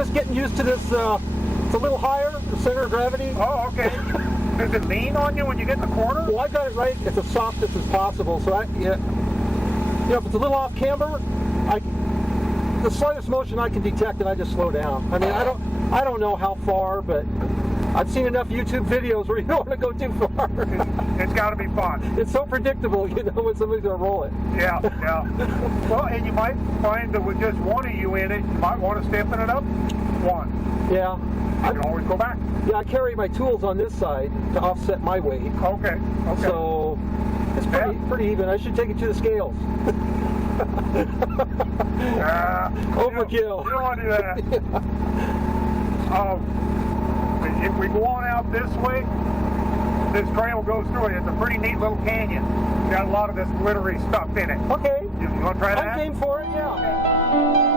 just getting used to this. It's a little higher, the center of gravity. Oh, okay. Does it lean on you when you get in the corner? Well, I got it right as softest as possible. So if it's a little off camber, the slightest motion I can detect, and I just slow down. I mean, I don't know how far, but I've seen enough YouTube videos where you don't want to go too far. It's got to be fun. It's so predictable, when somebody's going to roll it. Yeah. Well, and you might find that with just one of you in it, you might want to stiffen it up one. Yeah. You can always go back. Yeah, I carry my tools on this side to offset my weight. Okay. So it's pretty even. I should take it to the scales. Overkill. You don't want to do that. If we go on out this way, this trail goes through it. It's a pretty neat little canyon. It's got a lot of this glittery stuff in it. Okay. You want to try that? I'm game for it, yeah.